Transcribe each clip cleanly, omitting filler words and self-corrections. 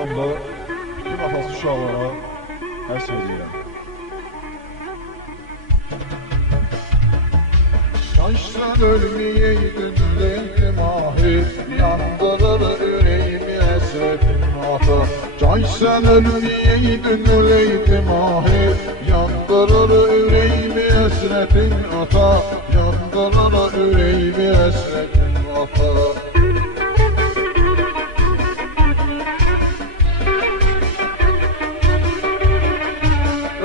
anda bütün atası uşaqlara həsr edirəm. Şaşsan ölmeyeydin üleydim ahir, yandırır yüreğimi esretin ata. Şaşsan ölmeyeydin üleydim ahir, yandırır yüreğimi esretin ata. Yandırır yüreğimi esretin ata.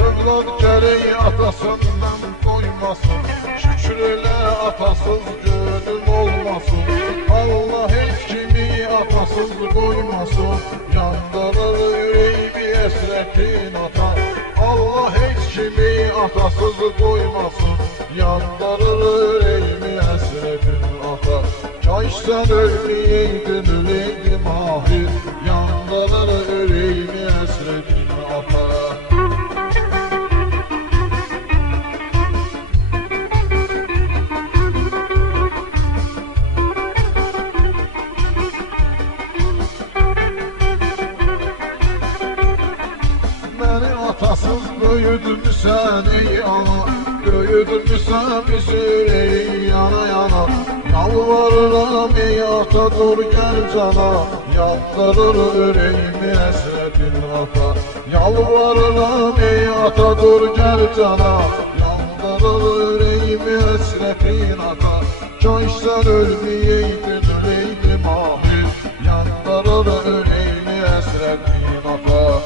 Evlat gereği atasından doymasın, şükür elə atasız gönül olmasın. Allah hiç kimi atasız koymasın, yandırır yüreğimi esretin ata. Allah hiç kimi atasız koymasın, yandırır yüreğimi esretin ata. Şaşsan ölmeyeydin üleydim ahir, yandırır yüreğimi esretin ata. Atasız büyüdün sen ey ana, büyüdün sen bizi ey yana yana. Yalvarırım ey ata dur gel cana, yandırır yüreğimi esretin ata. Yalvarırım ey ata dur gel cana, yandırır yüreğimi esretin ata. Şaşsan ölmeyeydin üleydim ahir, yandırır yüreğimi esretin ata.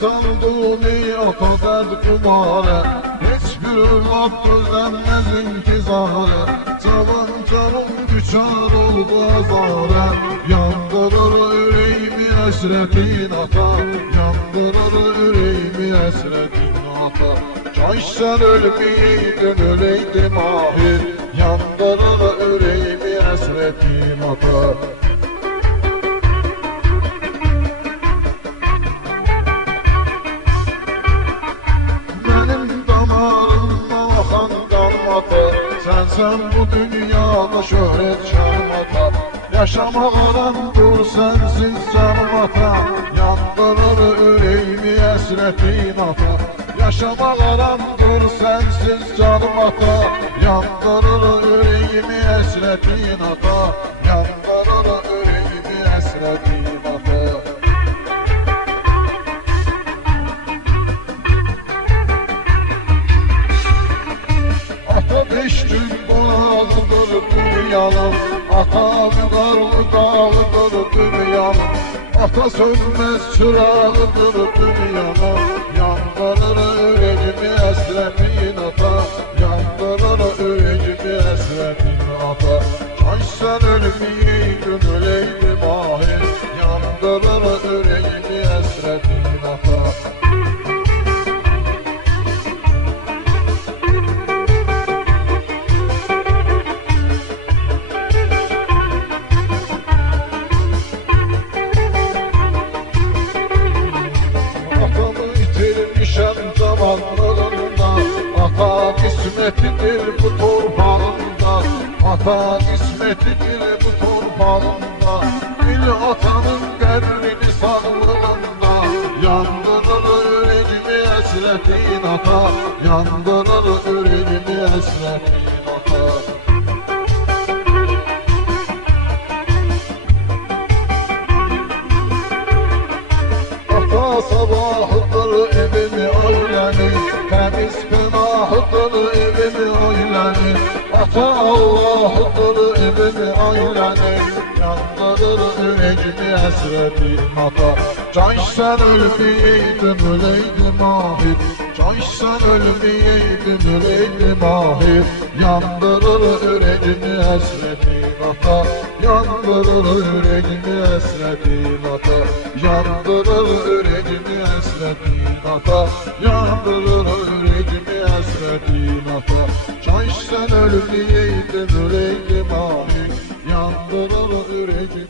Sandığım ey ata derd kumarı, hiçbir evlat gözlenmez inkizarı. Çalın çalın güçar ol bazarı, yandırır yüreğimi esretin ata. Yandırır yüreğimi esretin ata. Şaşsan ölmeyeydin üleydim ahir, yandırır yüreğimi esretin ata. Sen bu dünyada şöhret şermata, yaşamağıram dur sensiz canımata. Yandırır yüreğimi esretin ata. Yaşamağıram dur sensiz canımata. Yandırır yüreğimi esretin ata. Yandırır yüreğimi esretin ata. Ata beş gün konağıdır dünyanın, ata mügarlı dağıdır dünyanın. Ata sönmez çırağıdır dünyanın, yandırır yüreğimi esretin ata. Yandırır yüreğimi esretin ata. Şaşsan ölmeyeydin üleydim ahir, yandırır yüreğimi esretin ata. İsmetidir bu torpağında, ata ismetidir bu torpağında. Bil atanın kadrini sağlığında, yandırır yüreğimi esretin ata. Yandırır yüreğimi esretin ata. Ata sabahıdır evimi ailemi, temiz günahıdır evimi ailemi. Ata Allah'ıdır evimi ailemi, yandırır yüreğimi esretin ata. Şaşsan ölmeyeydin üleydim ahir, şaşsan ölmeyeydin üleydim ahir. Yandırır yüreğimi esretin ata. Yandırır yüreğimi esretin ata. Yandırır yüreğimi esretin ata. Yandırır yüreğimi esretin ata. Şaşsan ölmeyeydin üleydim ahir, yandırır yüreğimi